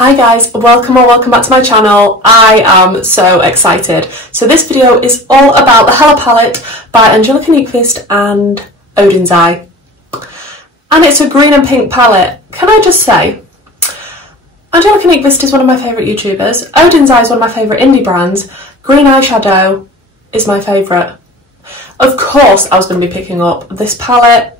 Hi guys, welcome back to my channel. I am so excited. So this video is all about the HELA palette by Angelica Nyqvist and Oden's Eye. And it's a green and pink palette. Can I just say, Angelica Nyqvist is one of my favourite YouTubers. Oden's Eye is one of my favourite indie brands. Green eyeshadow is my favourite. Of course I was going to be picking up this palette.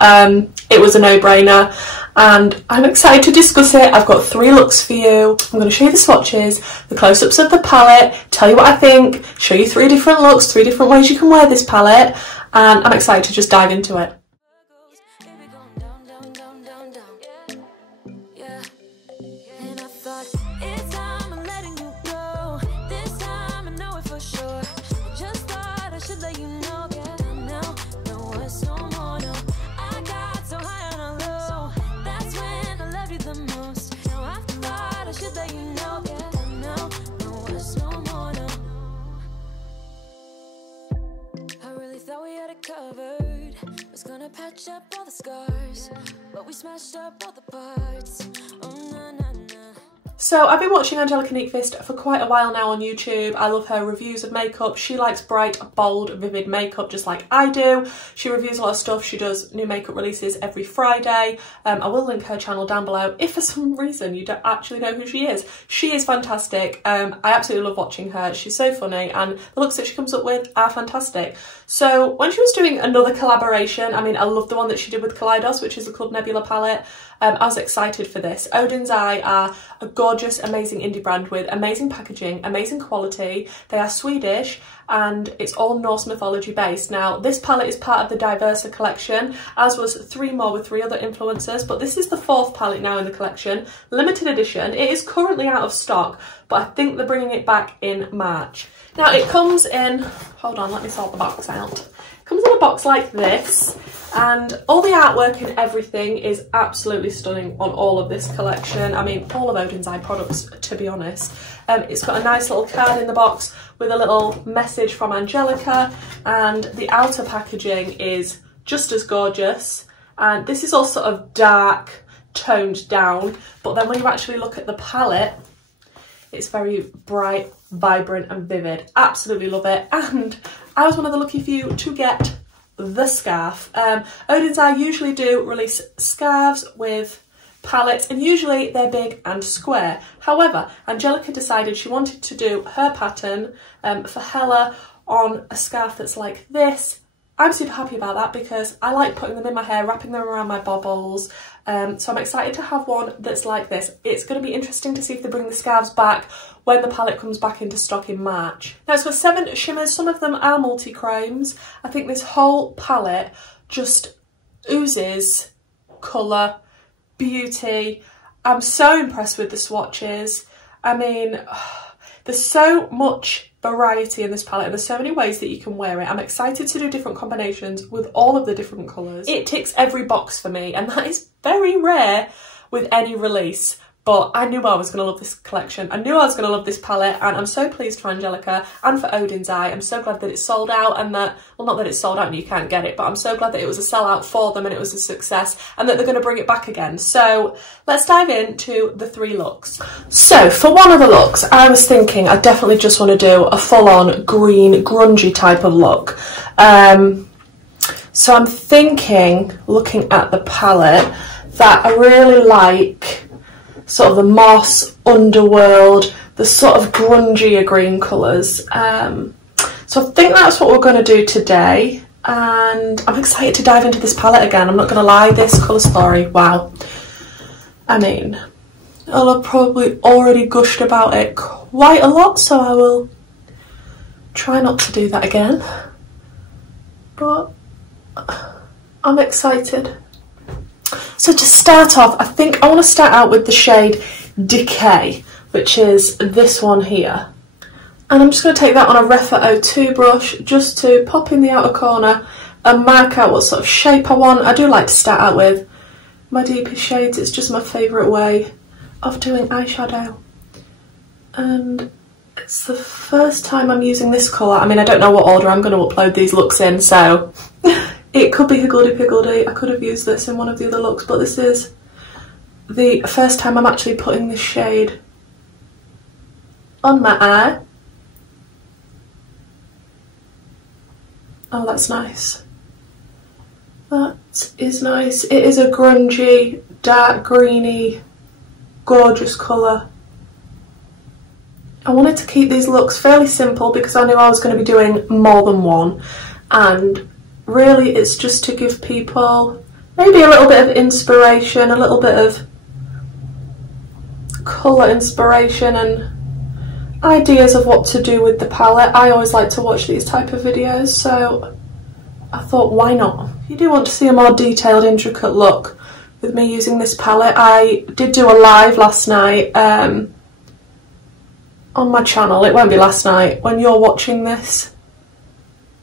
It was a no-brainer and I'm excited to discuss it. I've got 3 looks for you. I'm going to show you the swatches, the close-ups of the palette, tell you what I think, show you 3 different looks, 3 different ways you can wear this palette, and I'm excited to just dive into it. Covered, was gonna patch up all the scars, but we smashed up all the parts. Oh, na, na, na. So I've been watching Angelica Nyqvist for quite a while now on YouTube. I love her reviews of makeup. She likes bright, bold, vivid makeup just like I do. She reviews a lot of stuff. She does new makeup releases every Friday. I will link her channel down below if for some reason you don't actually know who she is. She is fantastic. I absolutely love watching her. She's so funny and the looks that she comes up with are fantastic. So when she was doing another collaboration, I mean, I love the one that she did with Kaleidos, which is the Club Nebula palette. I was excited for this. Oden's Eye are a gorgeous, amazing indie brand with amazing packaging, amazing quality. They are Swedish and it's all Norse mythology based. Now, this palette is part of the Diversa collection, as was 3 more with 3 other influencers, but this is the 4th palette now in the collection. Limited edition. It is currently out of stock, but I think they're bringing it back in March. Now, it comes in, hold on, let me sort the box out. It comes in a box like this, and all the artwork and everything is absolutely stunning on all of this collection. I mean, all of Oden's Eye products, to be honest. It's got a nice little card in the box with a little message from Angelica, and the outer packaging is just as gorgeous. And this is all sort of dark, toned down, but then when you actually look at the palette, it's very bright, vibrant and vivid. Absolutely love it. And I was one of the lucky few to get the scarf. Oden's Eye usually do release scarves with palettes and usually they're big and square. However, Angelica decided she wanted to do her pattern for HELA on a scarf that's like this. I'm super happy about that because I like putting them in my hair, wrapping them around my bobbles. So I'm excited to have one that's like this. It's going to be interesting to see if they bring the scarves back when the palette comes back into stock in March. Now it's got 7 shimmers, some of them are multi-chromes. I think this whole palette just oozes colour, beauty. I'm so impressed with the swatches. I mean, there's so much variety in this palette and there's so many ways that you can wear it. I'm excited to do different combinations with all of the different colours. It ticks every box for me and that is very rare with any release. But I knew I was going to love this collection. I knew I was going to love this palette and I'm so pleased for Angelica and for Oden's Eye. I'm so glad that it's sold out and that, well, not that it's sold out and you can't get it, but I'm so glad that it was a sellout for them and it was a success and that they're going to bring it back again. So let's dive into the 3 looks. So for one of the looks, I was thinking I definitely just want to do a full-on green, grungy type of look. So I'm thinking, looking at the palette, that I really like sort of the moss, underworld, the sort of grungier green colours. So I think that's what we're going to do today and I'm excited to dive into this palette again. I'm not going to lie, this colour story, wow. I mean, I'll have probably already gushed about it quite a lot, so I will try not to do that again. But I'm excited. So to start off, I think I want to start out with the shade Decay, which is this one here. And I'm just going to take that on a Refa 02 brush just to pop in the outer corner and mark out what sort of shape I want. I do like to start out with my deepest shades. It's just my favourite way of doing eyeshadow. And it's the first time I'm using this colour. I mean, I don't know what order I'm going to upload these looks in, so it could be higgledy-piggledy. I could have used this in one of the other looks, but this is the first time I'm actually putting this shade on my eye. Oh, that's nice. That is nice. It is a grungy, dark greeny, gorgeous colour. I wanted to keep these looks fairly simple because I knew I was going to be doing more than one, and really it's just to give people maybe a little bit of inspiration, a little bit of colour inspiration and ideas of what to do with the palette. I always like to watch these type of videos, so I thought, why not? If you do want to see a more detailed, intricate look with me using this palette, I did do a live last night on my channel. It won't be last night when you're watching this,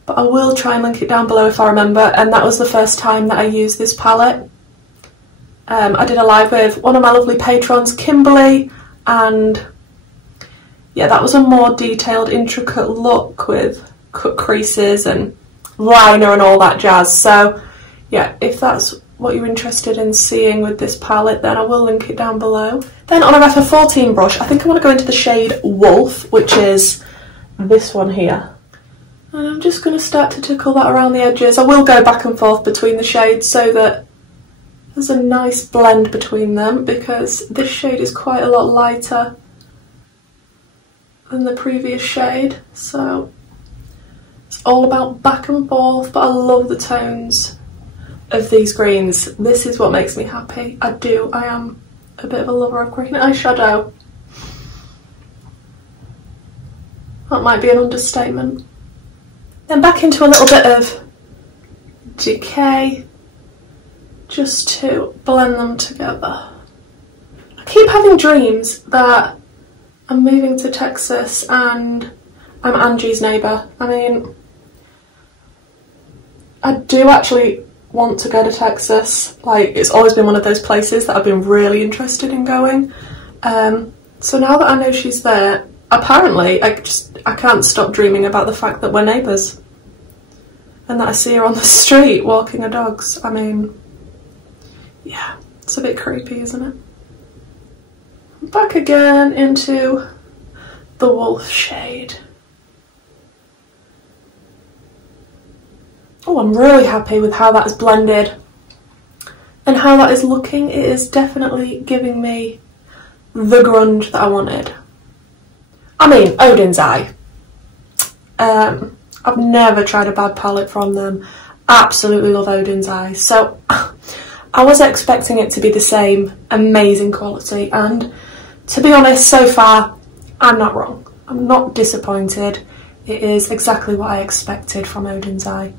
but I will try and link it down below if I remember, and that was the first time that I used this palette. I did a live with one of my lovely patrons, Kimberly, and yeah, that was a more detailed, intricate look with cut creases and liner and all that jazz. So yeah, if that's what you're interested in seeing with this palette, then I will link it down below. Then on a F14 brush, I think I want to go into the shade Wolf, which is this one here. And I'm just going to start to tickle that around the edges. I will go back and forth between the shades so that there's a nice blend between them, because this shade is quite a lot lighter than the previous shade. So it's all about back and forth, but I love the tones of these greens. This is what makes me happy. I am a bit of a lover of green eyeshadow. That might be an understatement. Then back into a little bit of decay, just to blend them together. I keep having dreams that I'm moving to Texas and I'm Angie's neighbour. I mean, I do actually want to go to Texas. Like, it's always been one of those places that I've been really interested in going. So now that I know she's there, apparently I can't stop dreaming about the fact that we're neighbours and that I see her on the street walking her dogs. I mean, yeah, it's a bit creepy, isn't it? Back again into the Wolf shade. Oh, I'm really happy with how that is blended and how that is looking. It is definitely giving me the grunge that I wanted. I mean, Oden's Eye. I've never tried a bad palette from them. Absolutely love Oden's Eye. So I was expecting it to be the same amazing quality, and to be honest, so far I'm not wrong. I'm not disappointed. It is exactly what I expected from Oden's Eye.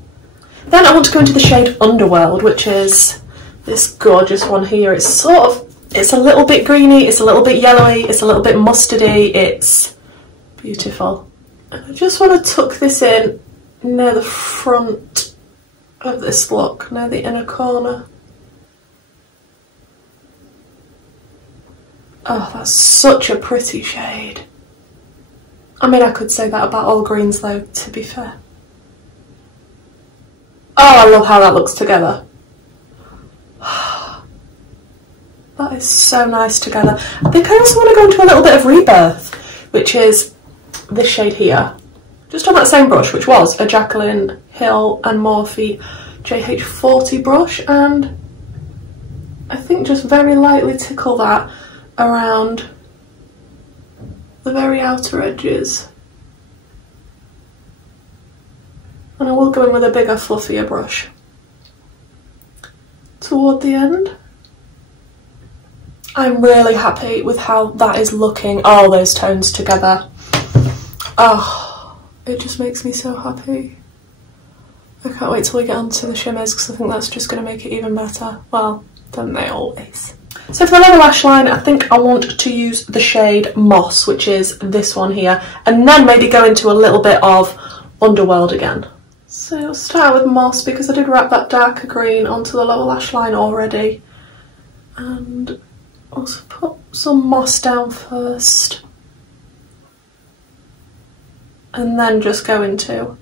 Then I want to go into the shade Underworld, which is this gorgeous one here. It's a little bit greeny, it's a little bit yellowy, it's a little bit mustardy. It's beautiful. And I just want to tuck this in near the front of this look, near the inner corner. Oh, that's such a pretty shade. I mean, I could say that about all greens though, to be fair. Oh, I love how that looks together. That is so nice together. I think I also want to go into a little bit of Rebirth, which is this shade here. Just on that same brush, which was a Jacqueline Hill and Morphe JH40 brush, and I think just very lightly tickle that around the very outer edges. And I will go in with a bigger, fluffier brush toward the end. I'm really happy with how that is looking, all those tones together. Oh, it just makes me so happy. I can't wait till we get onto the shimmers, because I think that's just going to make it even better. Well, don't they always? So for the lower lash line, I think I want to use the shade Moss, which is this one here, and then maybe go into a little bit of Underworld again. So I'll start with Moss because I did wrap that darker green onto the lower lash line already, and also put some Moss down first and then just go into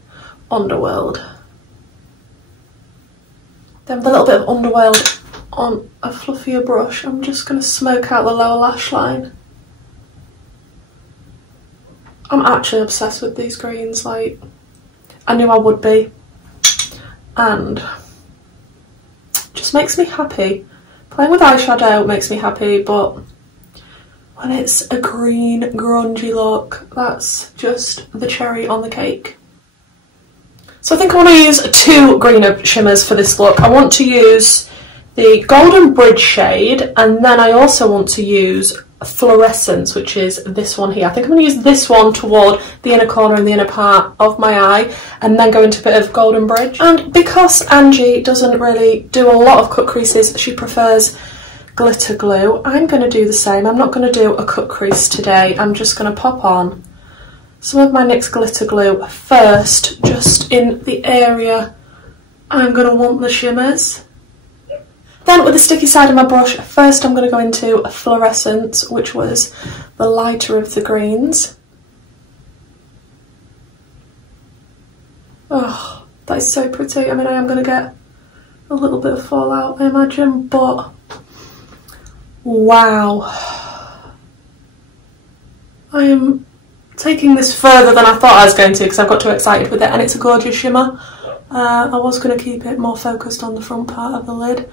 Underworld. Then with a little bit of Underworld on a fluffier brush, I'm just going to smoke out the lower lash line. I'm actually obsessed with these greens, like, I knew I would be, and just makes me happy. Playing with eyeshadow makes me happy, but when it's a green, grungy look, that's just the cherry on the cake. So I think I want to use 2 greener shimmers for this look. I want to use the Golden Bridge shade, and then I also want to use Fluorescence, which is this one here. I think I'm going to use this one toward the inner corner and the inner part of my eye, and then go into a bit of Golden Bridge. And because Angie doesn't really do a lot of cut creases, she prefers glitter glue, I'm going to do the same. I'm not going to do a cut crease today. I'm just going to pop on some of my NYX glitter glue first, just in the area I'm going to want the shimmers. Then with the sticky side of my brush, first I'm going to go into a Fluorescence, which was the lighter of the greens. Oh, that is so pretty. I mean, I am going to get a little bit of fallout, I imagine, but wow. I am taking this further than I thought I was going to because I've got too excited with it, and it's a gorgeous shimmer. I was going to keep it more focused on the front part of the lid,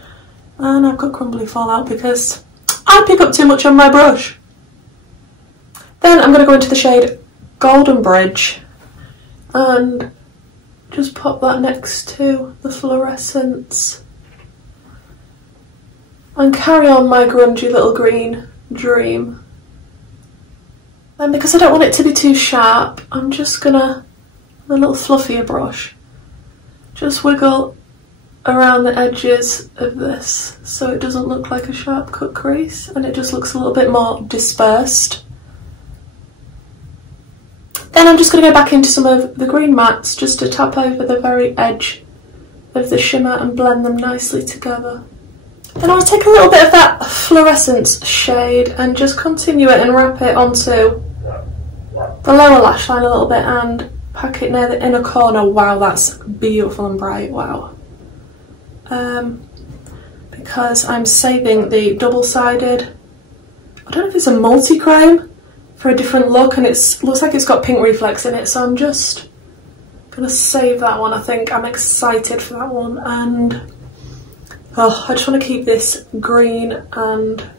and I've got crumbly fallout because I pick up too much on my brush. Then I'm going to go into the shade Golden Bridge and just pop that next to the Fluorescence and carry on my grungy little green dream. And because I don't want it to be too sharp, I'm just gonna, with a little fluffier brush, just wiggle around the edges of this so it doesn't look like a sharp cut crease and it just looks a little bit more dispersed. Then I'm just going to go back into some of the green mattes just to tap over the very edge of the shimmer and blend them nicely together. Then I'll take a little bit of that Fluorescence shade and just continue it and wrap it onto the lower lash line a little bit and pack it near the inner corner. Wow, that's beautiful and bright, wow. Because I'm saving the double-sided, I don't know if it's a multi-chrome, for a different look, and it looks like it's got pink reflex in it, so I'm just gonna save that one. I think I'm excited for that one, and oh, I just want to keep this green and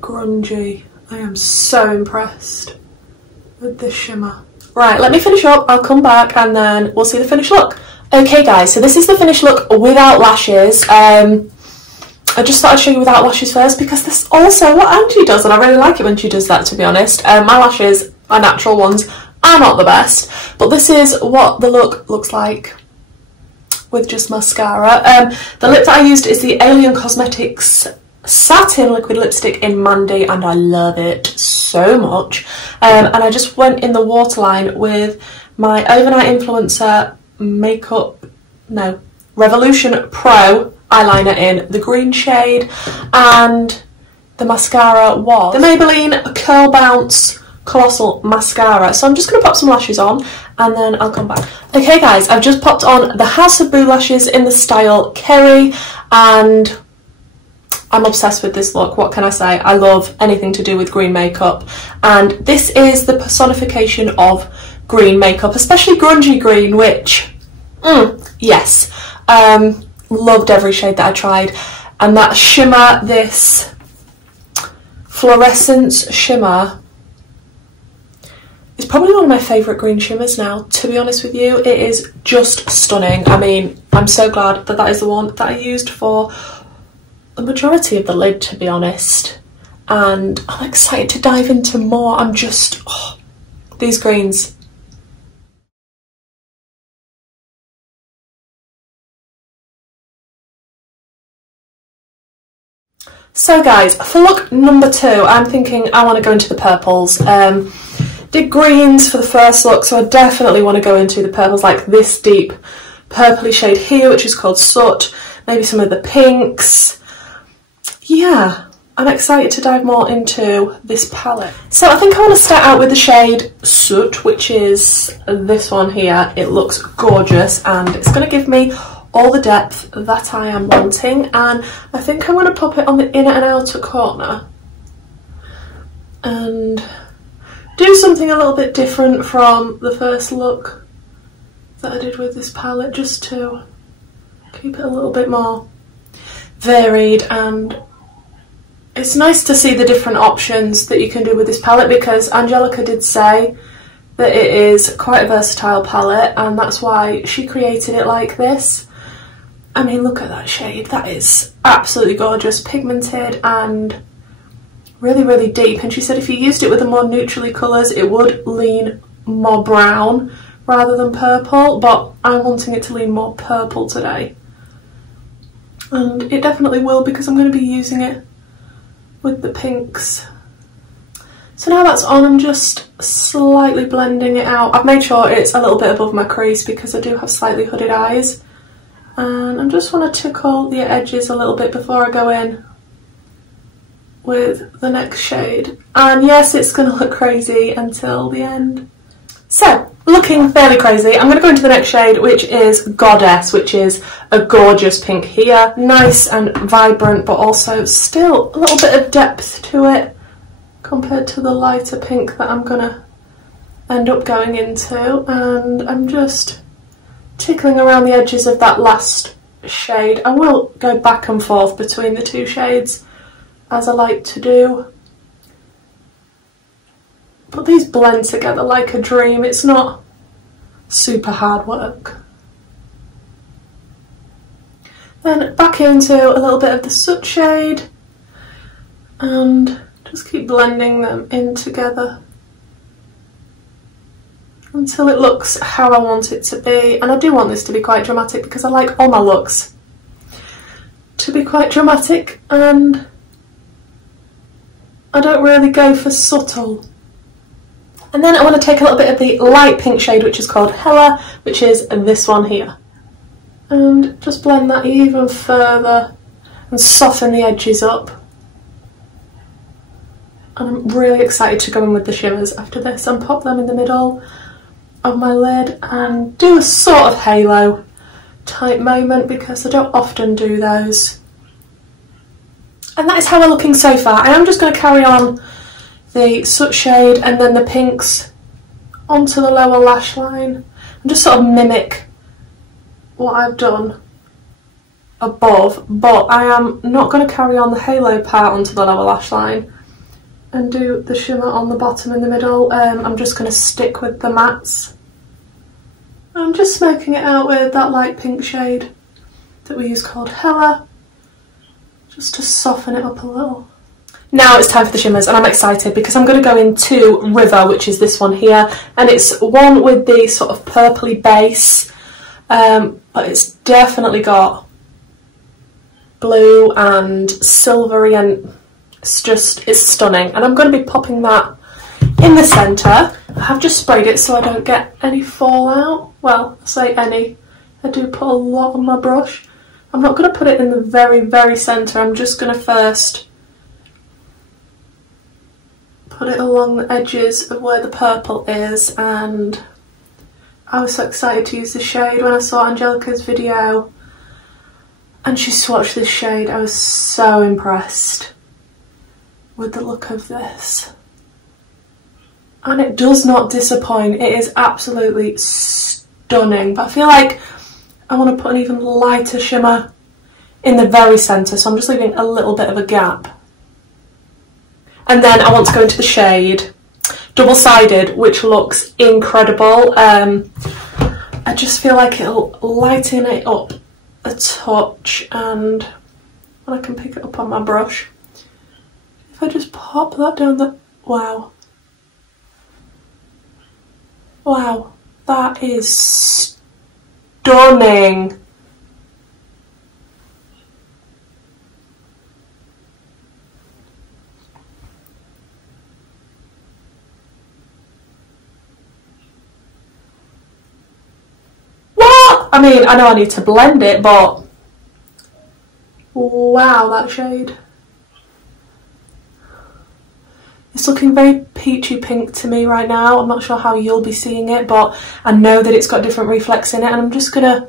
grungy. I am so impressed with this shimmer. Right, let me finish up, I'll come back and then we'll see the finished look. Okay guys, so this is the finished look without lashes. I just thought I'd show you without lashes first because that's also what Angie does, and I really like it when she does that, to be honest. My lashes, my natural ones, are not the best, but this is what the look looks like with just mascara. The lip that I used is the Alien Cosmetics Satin Liquid Lipstick in Mandy, and I love it so much. And I just went in the waterline with my Overnight Influencer Revolution Pro eyeliner in the green shade, and the mascara was the Maybelline Curl Bounce Colossal Mascara. So I'm just going to pop some lashes on and then I'll come back. Okay guys, I've just popped on the House of Boo lashes in the style Kerry, and I'm obsessed with this look. What can I say? I love anything to do with green makeup, and this is the personification of green makeup, especially grungy green, which, yes. Loved every shade that I tried, and that shimmer, this Fluorescence shimmer, is probably one of my favourite green shimmers now, to be honest with you. It is just stunning. I mean, I'm so glad that that is the one that I used for the majority of the lid, to be honest, and I'm excited to dive into more. I'm just, oh, these greens. So guys, for look number 2, I'm thinking I want to go into the purples. Did greens for the first look, so I definitely want to go into the purples, like this deep purpley shade here, which is called Soot, maybe some of the pinks. Yeah, I'm excited to dive more into this palette. So I think I want to start out with the shade Soot, which is this one here. It looks gorgeous and it's going to give me all the depth that I am wanting, and I think I'm going to pop it on the inner and outer corner and do something a little bit different from the first look that I did with this palette, just to keep it a little bit more varied. And it's nice to see the different options that you can do with this palette, because Angelica did say that it is quite a versatile palette, and that's why she created it like this. I mean, look at that shade. That is absolutely gorgeous, pigmented and really, really deep. And she said if you used it with the more neutrally colours, it would lean more brown rather than purple, but I'm wanting it to lean more purple today. And it definitely will, because I'm going to be using it with the pinks. So now that's on, I'm just slightly blending it out. I've made sure it's a little bit above my crease because I do have slightly hooded eyes. And I just want to tickle the edges a little bit before I go in with the next shade. And yes, it's going to look crazy until the end. So, looking fairly crazy, I'm going to go into the next shade, which is Goddess, which is a gorgeous pink here. Nice and vibrant, but also still a little bit of depth to it compared to the lighter pink that I'm going to end up going into. And I'm just tickling around the edges of that last shade. I will go back and forth between the two shades, as I like to do. But these blend together like a dream. It's not super hard work. Then back into a little bit of the soot shade and just keep blending them in together until it looks how I want it to be. And I do want this to be quite dramatic because I like all my looks to be quite dramatic, and I don't really go for subtle. And then I want to take a little bit of the light pink shade, which is called HELA, which is this one here. And just blend that even further and soften the edges up. And I'm really excited to go in with the shimmers after this and pop them in the middle of my lid and do a sort of halo type moment, because I don't often do those. And that is how we're looking so far. I am just going to carry on the soot shade and then the pinks onto the lower lash line and just sort of mimic what I've done above, but I am not going to carry on the halo part onto the lower lash line and do the shimmer on the bottom in the middle. I'm just going to stick with the mattes. I'm just smoking it out with that light pink shade that we use called HELA, just to soften it up a little. Now it's time for the shimmers, and I'm excited because I'm going to go into River, which is this one here, and it's one with the sort of purpley base, but it's definitely got blue and silvery, and it's stunning. And I'm going to be popping that in the centre. I have just sprayed it so I don't get any fallout. Well, I say any, I do put a lot on my brush. I'm not going to put it in the very, very centre. I'm just going to first put it along the edges of where the purple is. And I was so excited to use this shade when I saw Angelica's video and she swatched this shade. I was so impressed with the look of this. And it does not disappoint. It is absolutely stunning. But I feel like I want to put an even lighter shimmer in the very centre, so I'm just leaving a little bit of a gap. And then I want to go into the shade Double Sided, which looks incredible. I just feel like it'll lighten it up a touch, and when I can pick it up on my brush, if I just pop that down the... Wow. Wow, that is stunning. What? I mean, I know I need to blend it, but wow, that shade. It's looking very peachy pink to me right now. I'm not sure how you'll be seeing it, but I know that it's got different reflex in it, and I'm just going to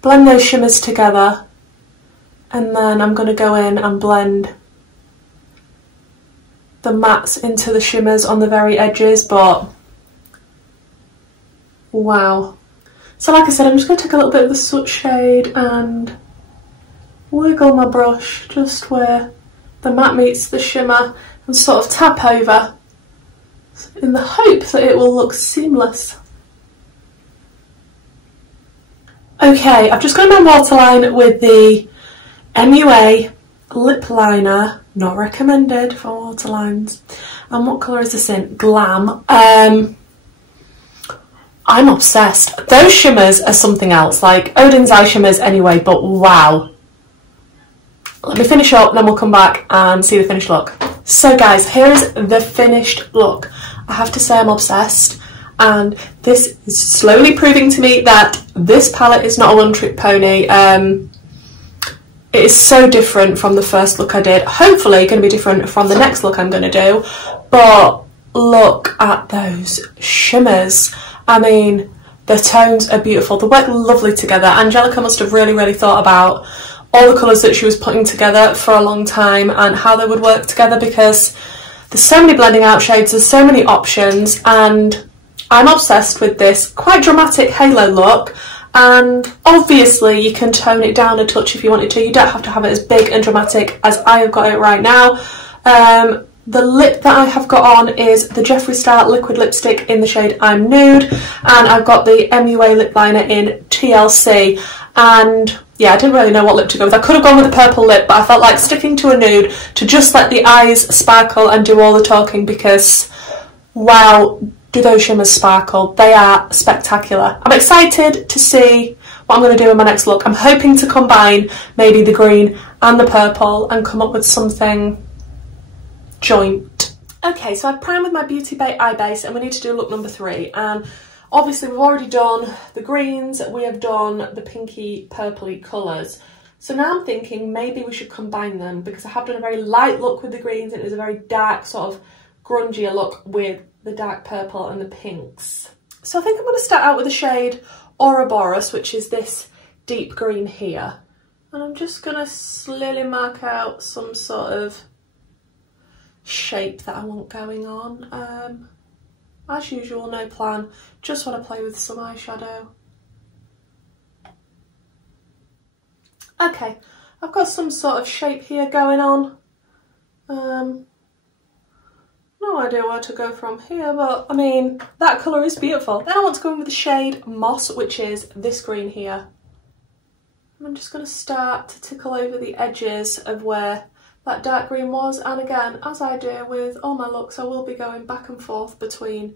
blend those shimmers together, and then I'm going to go in and blend the mattes into the shimmers on the very edges, but wow. So like I said, I'm just going to take a little bit of the soot shade and wiggle my brush just where the matte meets the shimmer and sort of tap over in the hope that it will look seamless. Okay, I've just got my waterline with the MUA lip liner, not recommended for waterlines. And what colour is this in? Glam. I'm obsessed. Those shimmers are something else, like Oden's eye shimmers anyway, but wow. Let me finish up, then we'll come back and see the finished look. So guys, here's the finished look. I have to say I'm obsessed, and this is slowly proving to me that this palette is not a one-trick pony. It is so different from the first look I did. Hopefully going to be different from the next look I'm going to do, but look at those shimmers. I mean, the tones are beautiful. They work lovely together. Angelica must have really thought about all the colours that she was putting together for a long time and how they would work together, because there's so many blending out shades, there's so many options, and I'm obsessed with this quite dramatic halo look. And obviously you can tone it down a touch if you wanted to. You don't have to have it as big and dramatic as I have got it right now. The lip that I have got on is the Jeffree Star liquid lipstick in the shade I'm Nude, and I've got the MUA lip liner in TLC. And yeah, I didn't really know what lip to go with. I could have gone with a purple lip, but I felt like sticking to a nude to just let the eyes sparkle and do all the talking, because wow, do those shimmers sparkle. They are spectacular. I'm excited to see what I'm going to do in my next look. I'm hoping to combine maybe the green and the purple and come up with something joint. Okay, so I've primed with my Beauty Bay eye base, and we need to do look number 3. And obviously we've already done the greens, we have done the pinky purpley colours. So now I'm thinking maybe we should combine them, because I have done a very light look with the greens and it was a very dark sort of grungier look with the dark purple and the pinks. So I think I'm going to start out with the shade Ouroboros, which is this deep green here. And I'm just going to slowly mark out some sort of shape that I want going on. As usual, no plan, just want to play with some eyeshadow. Okay, I've got some sort of shape here going on. No idea where to go from here, but I mean, that colour is beautiful. Then I want to go in with the shade Moss, which is this green here. And I'm just going to start to tickle over the edges of where that dark green was, and again, as I do with all my looks, I will be going back and forth between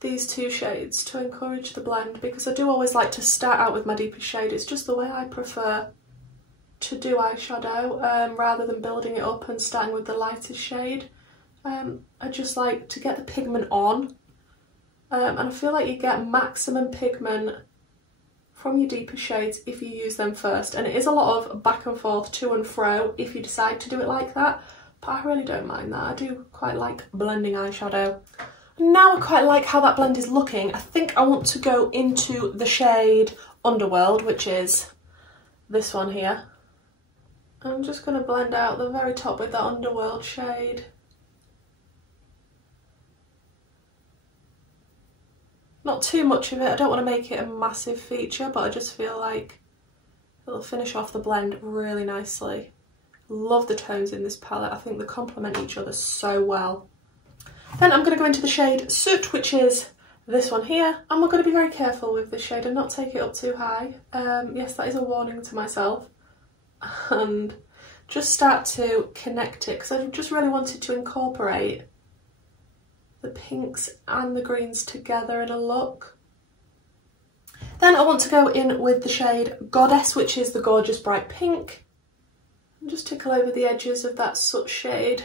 these two shades to encourage the blend, because I do always like to start out with my deepest shade. It's just the way I prefer to do eyeshadow, rather than building it up and starting with the lightest shade. I just like to get the pigment on, and I feel like you get maximum pigment from your deeper shades if you use them first. And it is a lot of back and forth, to and fro, if you decide to do it like that, but I really don't mind that. I do quite like blending eyeshadow. Now I quite like how that blend is looking. I think I want to go into the shade Underworld, which is this one here. I'm just going to blend out the very top with that Underworld shade. Not too much of it, I don't want to make it a massive feature, but I just feel like it'll finish off the blend really nicely. Love the tones in this palette, I think they complement each other so well. Then I'm going to go into the shade Soot, which is this one here, and we're going to be very careful with this shade and not take it up too high. Yes, that is a warning to myself. And just start to connect it, because I just really wanted to incorporate the pinks and the greens together in a look. Then I want to go in with the shade Goddess, which is the gorgeous bright pink, and just tickle over the edges of that soot shade.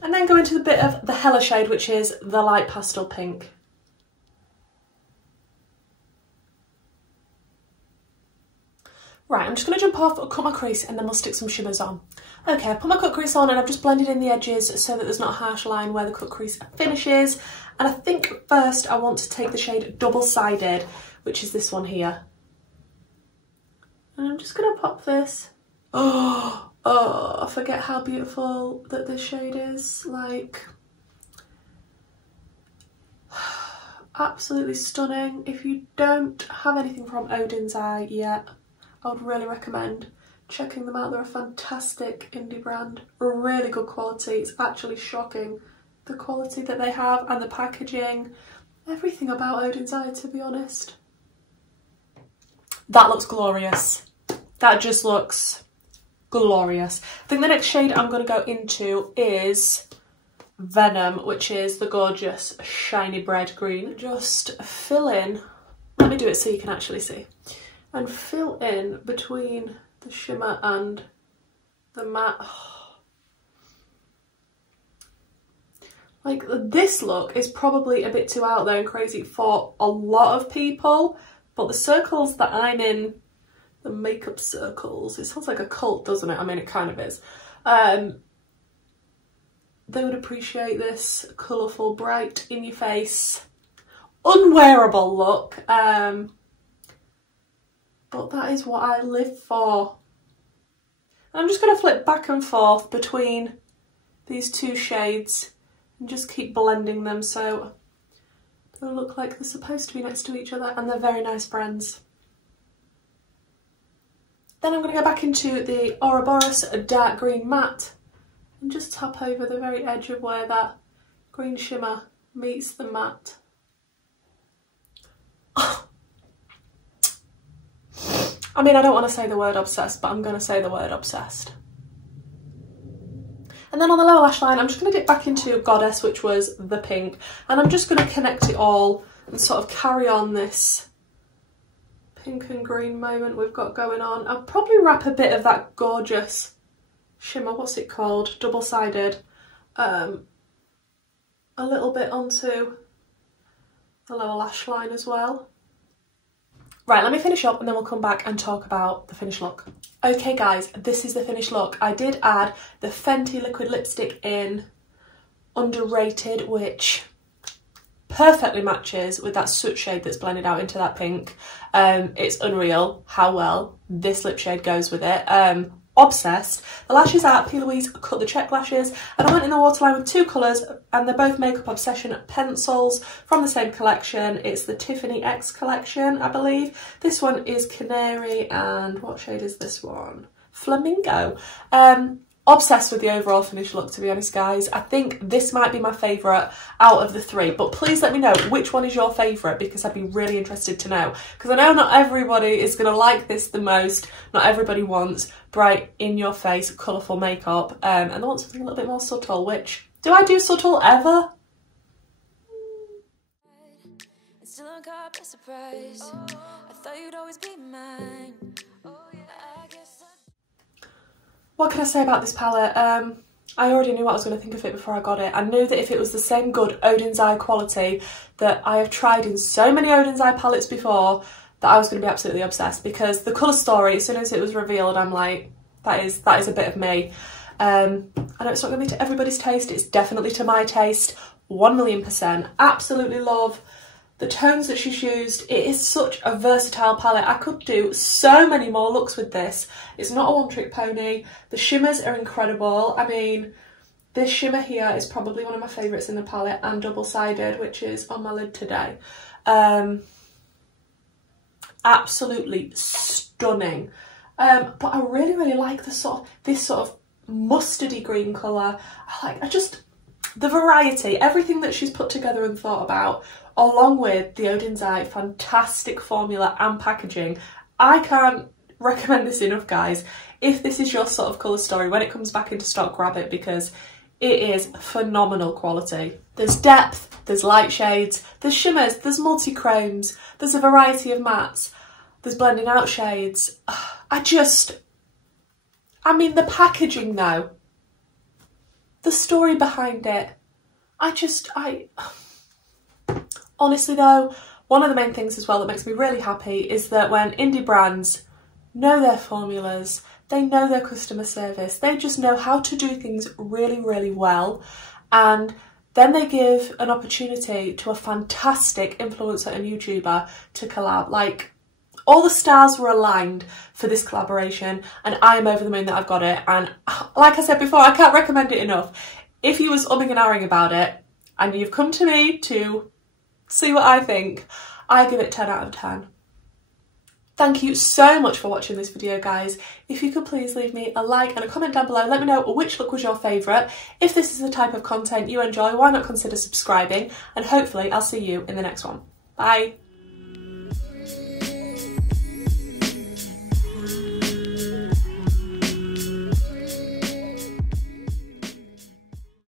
And then go into the bit of the HELA shade, which is the light pastel pink. Right, I'm just going to jump off, cut my crease, and then we'll stick some shimmers on. Okay, I've put my cut crease on and I've just blended in the edges so that there's not a harsh line where the cut crease finishes. And I think first I want to take the shade Double Sided, which is this one here. And I'm just going to pop this. Oh, Oh, I forget how beautiful that this shade is. Like, absolutely stunning. If you don't have anything from Oden's Eye yet, I would really recommend checking them out. They're a fantastic indie brand, really good quality. It's actually shocking the quality that they have and the packaging, everything about Oden's Eye, to be honest. That looks glorious. That just looks glorious. I think the next shade I'm going to go into is Venom, which is the gorgeous shiny bread green. Just fill in, let me do it so you can actually see, and fill in between the shimmer and the matte. Oh. Like, this look is probably a bit too out there and crazy for a lot of people, but the circles that I'm in, the makeup circles, it sounds like a cult, doesn't it? I mean, it kind of is. They would appreciate this colourful, bright, in your face, unwearable look. But that is what I live for. I'm just going to flip back and forth between these two shades and just keep blending them so they look like they're supposed to be next to each other, and they're very nice brands. Then I'm going to go back into the Ouroboros dark green matte and just tap over the very edge of where that green shimmer meets the matte. Oh. I mean, I don't want to say the word obsessed, but I'm going to say the word obsessed. And then on the lower lash line, I'm just going to dip back into Goddess, which was the pink, and I'm just going to connect it all and sort of carry on this pink and green moment we've got going on. I'll probably wrap a bit of that gorgeous shimmer, what's it called, double-sided, a little bit onto the lower lash line as well. Right, let me finish up and then we'll come back and talk about the finished look. Okay guys, this is the finished look. I did add the Fenty liquid lipstick in Underrated, which perfectly matches with that soot shade that's blended out into that pink. It's unreal how well this lip shade goes with it. Obsessed. The lashes are P. Louise Cut the Check lashes, and I went in the waterline with two colours, and they're both Makeup Obsession pencils from the same collection. It's the Tiffany X collection, I believe. This one is Canary, and what shade is this one? Flamingo. Obsessed with the overall finished look, to be honest guys. I think this might be my favourite out of the three, but please let me know which one is your favourite, because I'd be really interested to know, because I know not everybody is going to like this the most. Not everybody wants bright, in your face, colourful makeup, and they want something a little bit more subtle, which, do I do subtle ever? Still uncaught by surprise. I thought you'd always be mine. I guess What can I say about this palette? I already knew what I was going to think of it before I got it. I knew that if it was the same good Oden's Eye quality that I have tried in so many Oden's Eye palettes before, that I was going to be absolutely obsessed, because the colour story, as soon as it was revealed, I'm like, that is a bit of me. I know it's not going to be to everybody's taste, it's definitely to my taste, 1,000,000%. Absolutely love the tones that she's used. It is such a versatile palette. I could do so many more looks with this. It's not a one-trick pony. The shimmers are incredible. I mean, this shimmer here is probably one of my favourites in the palette, and double-sided, which is on my lid today. Absolutely stunning. But I really like this sort of mustardy green colour. The variety, everything that she's put together and thought about, along with the Oden's Eye fantastic formula and packaging. I can't recommend this enough, guys. If this is your sort of colour story, when it comes back into stock, grab it, because it is phenomenal quality. There's depth, there's light shades, there's shimmers, there's multi-chromes, there's a variety of mattes, there's blending out shades. I mean, the packaging though, the story behind it, honestly though, one of the main things as well that makes me really happy is that when indie brands know their formulas, they know their customer service, they just know how to do things really well, and then they give an opportunity to a fantastic influencer and YouTuber to collab. Like, all the stars were aligned for this collaboration, and I am over the moon that I've got it. And like I said before, I can't recommend it enough. If you was umming and ahhing about it and you've come to me to see what I think, I give it 10 out of 10. Thank you so much for watching this video, guys. If you could please leave me a like and a comment down below. Let me know which look was your favourite. If this is the type of content you enjoy, why not consider subscribing? And hopefully I'll see you in the next one. Bye.